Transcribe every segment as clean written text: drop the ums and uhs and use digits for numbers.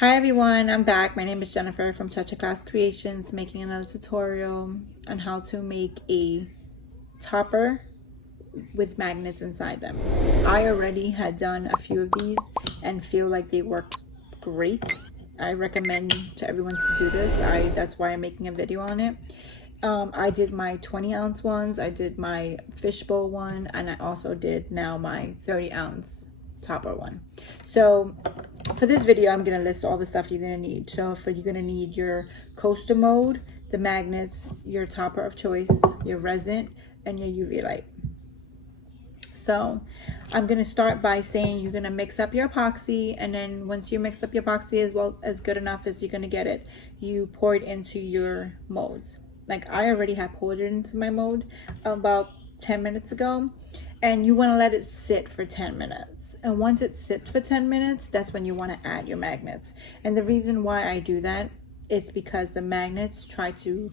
Hi everyone, I'm back. My name is Jennifer from Cha Class Creations, making another tutorial on how to make a topper with magnets inside them. I already had done a few of these and feel like they work great. I recommend to everyone to do this. That's why I'm making a video on it. I did my 20-ounce ones, I did my fishbowl one, and I also did now my 30-ounce topper one. So for this video, I'm gonna list all the stuff you're gonna need. So you're gonna need your coaster mold, the magnets, your topper of choice, your resin, and your UV light. So I'm gonna start by saying you're gonna mix up your epoxy, and then once you mix up your epoxy as well as good enough as you're gonna get it, you pour it into your molds. Like I already have poured it into my mold about 10 minutes ago, and you want to let it sit for 10 minutes. And once it sits for 10 minutes, that's when you want to add your magnets. And the reason why I do that is because the magnets try to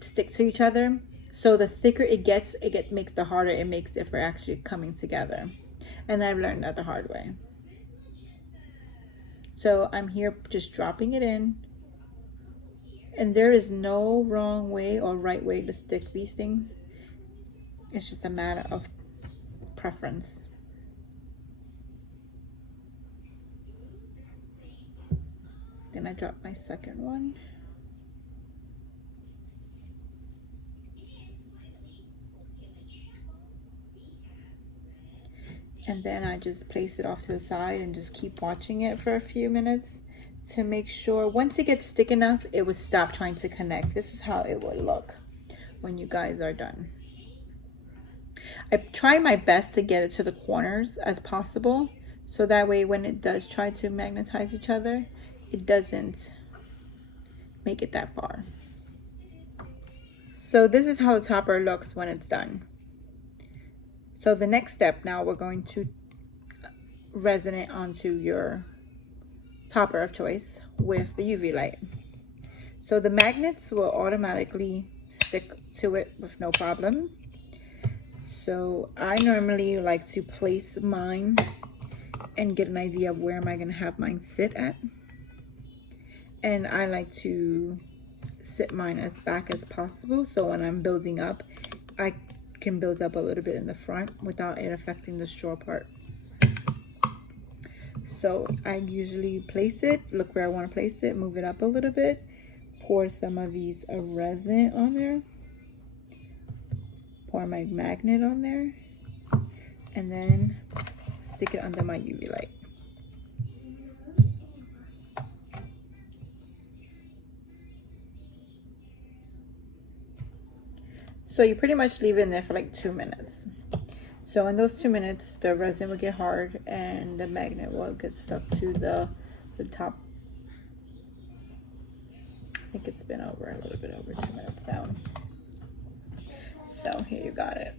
stick to each other. So the thicker it gets, makes the harder it makes it for actually coming together. And I've learned that the hard way. So I'm here just dropping it in. And there is no wrong way or right way to stick these things. It's just a matter of preference. Then I drop my second one. And then I just place it off to the side and just keep watching it for a few minutes to make sure once it gets thick enough, it would stop trying to connect. This is how it would look when you guys are done. I try my best to get it to the corners as possible, so that way when it does try to magnetize each other, it doesn't make it that far. So this is how the topper looks when it's done. So the next step now, we're going to resin it onto your topper of choice with the UV light. So the magnets will automatically stick to it with no problem. So I normally like to place mine and get an idea of where am I gonna have mine sit at. And I like to sit mine as back as possible, so when I'm building up, I can build up a little bit in the front without it affecting the straw part. So I usually place it, look where I want to place it, move it up a little bit, pour some of these resin on there, pour my magnet on there, and then stick it under my UV light. So you pretty much leave it in there for like 2 minutes. So in those 2 minutes, the resin will get hard and the magnet will get stuck to the top. I think it's been over a little bit over 2 minutes now. So here you got it.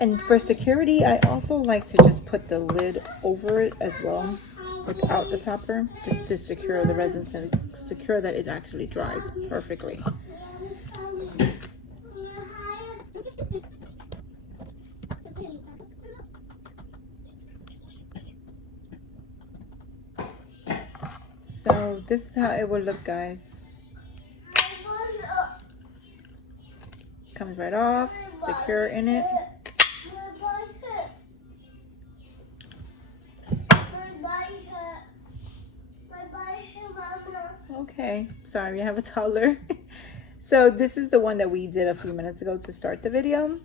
And for security, I also like to just put the lid over it as well without the topper, just to secure the resin, to secure that it actually dries perfectly. So this is how it will look, guys. Comes right off, secure in it. Okay, sorry, I have a toddler. So this is the one that we did a few minutes ago to start the video.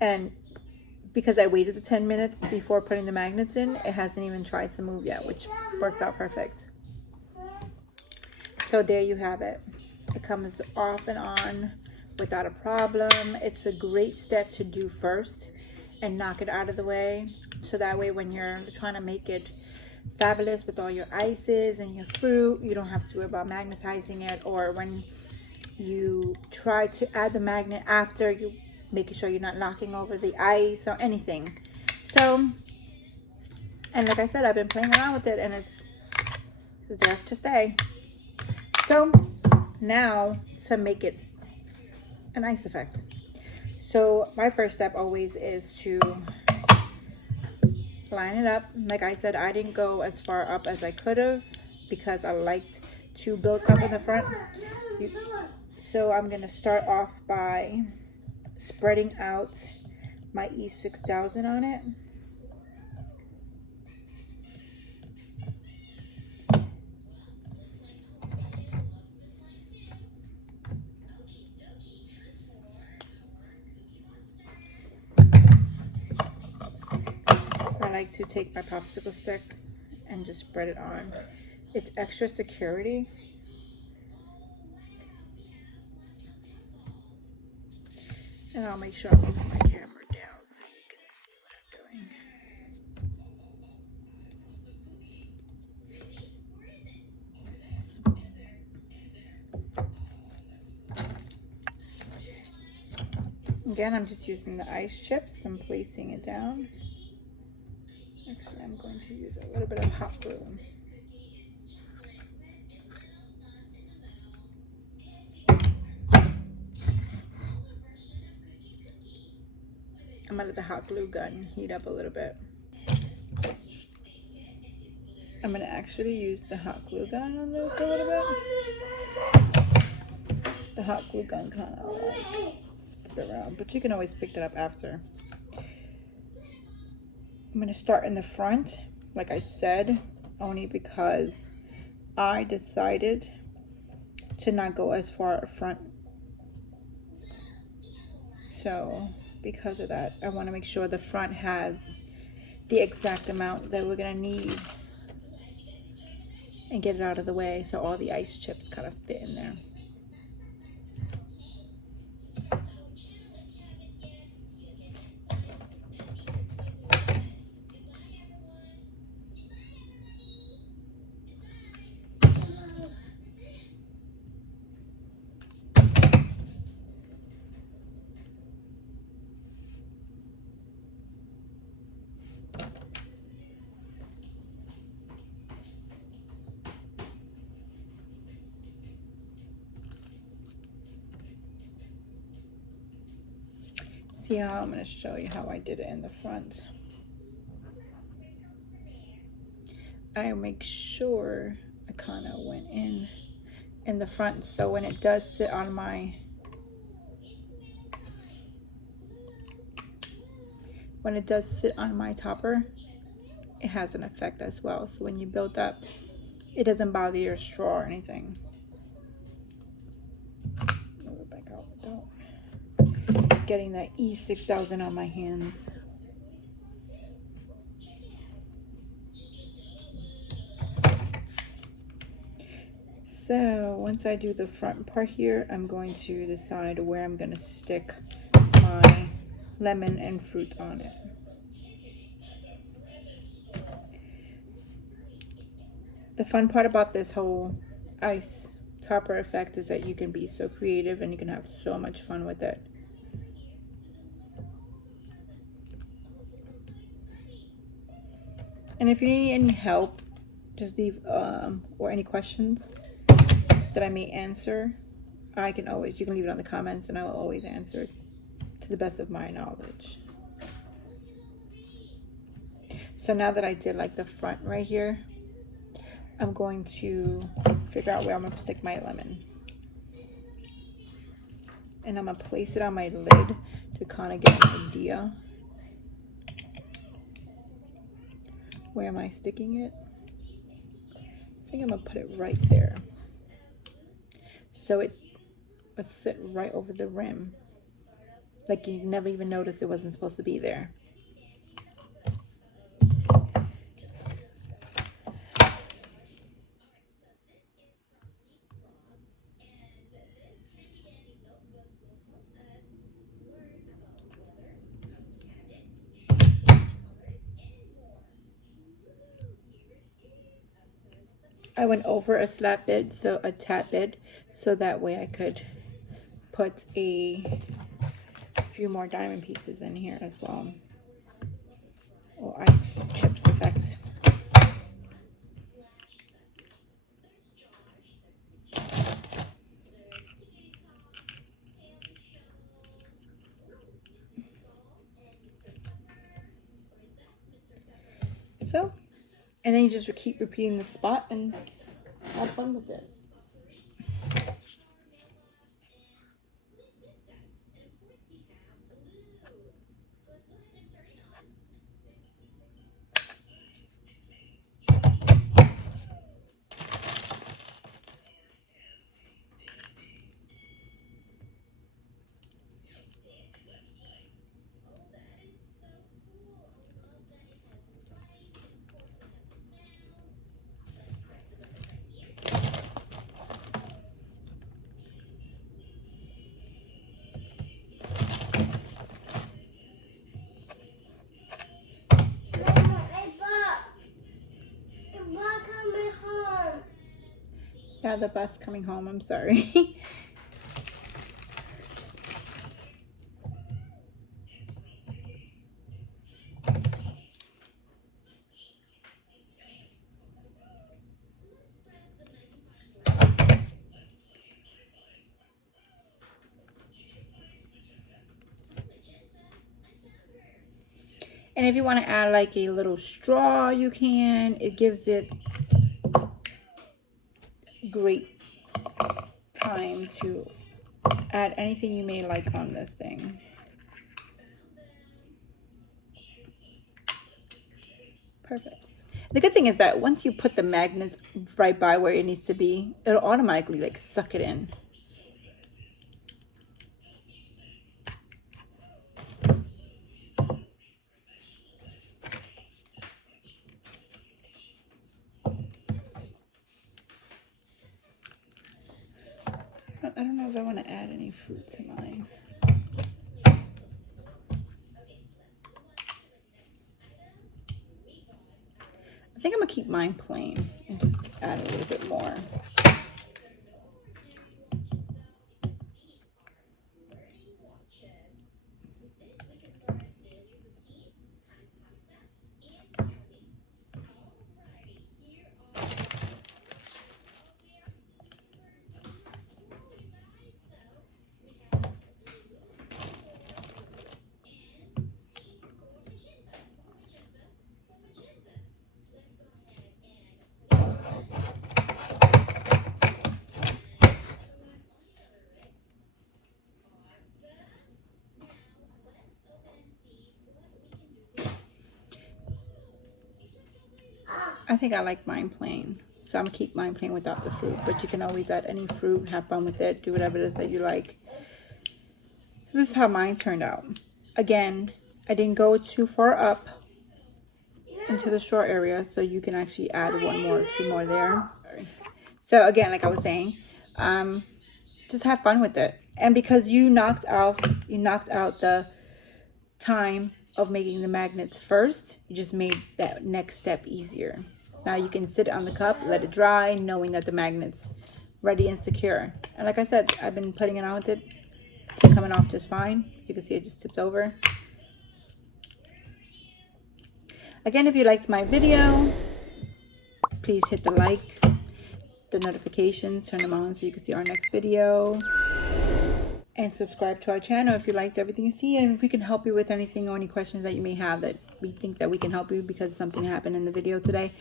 And because I waited the 10 minutes before putting the magnets in, it hasn't even tried to move yet, which works out perfect. So there you have it. It comes off and on without a problem. It's a great step to do first and knock it out of the way. So that way when you're trying to make it fabulous with all your ices and your fruit, you don't have to worry about magnetizing it, or when you try to add the magnet after, you making sure you're not knocking over the ice or anything. So, and like I said, I've been playing around with it and it's there to stay. So now to make it an ice effect. So my first step always is to line it up. Like I said, I didn't go as far up as I could have because I liked to build up in the front. So I'm going to start off by spreading out my E6000 on it. I like to take my popsicle stick and just spread it on. It's extra security. And I'll make sure I'm moving my camera down so you can see what I'm doing. Again, I'm just using the ice chips. I'm placing it down. Actually, I'm going to use a little bit of hot glue. I'm gonna let the hot glue gun heat up a little bit. I'm gonna actually use the hot glue gun on this a little bit. The hot glue gun kind of like spit around, but you can always pick that up after. I'm gonna start in the front, like I said, only because I decided to not go as far up front. So because of that, I want to make sure the front has the exact amount that we're gonna need and get it out of the way so all the ice chips kind of fit in there. See how I'm going to show you how I did it in the front. I make sure I kind of went in the front so when it does sit on my topper, it has an effect as well. So when you build up, it doesn't bother your straw or anything. Move it back out without getting that E6000 on my hands. So once I do the front part here, I'm going to decide where I'm going to stick my lemon and fruit on it. The fun part about this whole ice topper effect is that you can be so creative and you can have so much fun with it. And if you need any help, just leave or any questions that I may answer, you can leave it on the comments and I will always answer to the best of my knowledge. So now that I did like the front right here, I'm going to figure out where I'm going to stick my lemon. And I'm going to place it on my lid to kind of get an idea. Where am I sticking it? I think I'm going to put it right there. So it would sit right over the rim. Like you never even noticed it wasn't supposed to be there. I went over a tad bit, so that way I could put a few more diamond pieces in here as well, or ice chips effect. so. And then you just keep repeating the spot and have fun with it. Yeah, the bus coming home, I'm sorry. And if you want to add like a little straw, you can. It gives it great time to add anything you may like on this thing. Perfect. The good thing is that once you put the magnets right by where it needs to be, it'll automatically like suck it in. I don't know if I want to add any fruit to mine. I think I'm gonna keep mine plain and just add a little bit more. I think I like mine plain, so I'm gonna keep mine plain without the fruit, but you can always add any fruit, have fun with it, do whatever it is that you like. So this is how mine turned out. Again, I didn't go too far up into the straw area, so you can actually add one more or two more there. So again, like I was saying, just have fun with it. And because you knocked out the time of making the magnets first, you just made that next step easier. Now you can sit it on the cup, let it dry, knowing that the magnet's ready and secure. And like I said, I've been putting it on with it. It's coming off just fine. As you can see, it just tipped over. Again, if you liked my video, please hit the like, the notifications, turn them on so you can see our next video. And subscribe to our channel if you liked everything you see, and if we can help you with anything or any questions that you may have that we think that we can help you because something happened in the video today,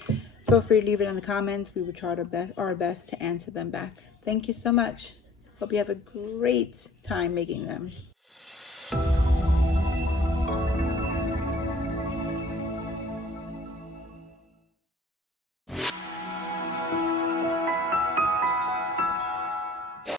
feel free to leave it in the comments. We will try our best to answer them back. Thank you so much. Hope you have a great time making them.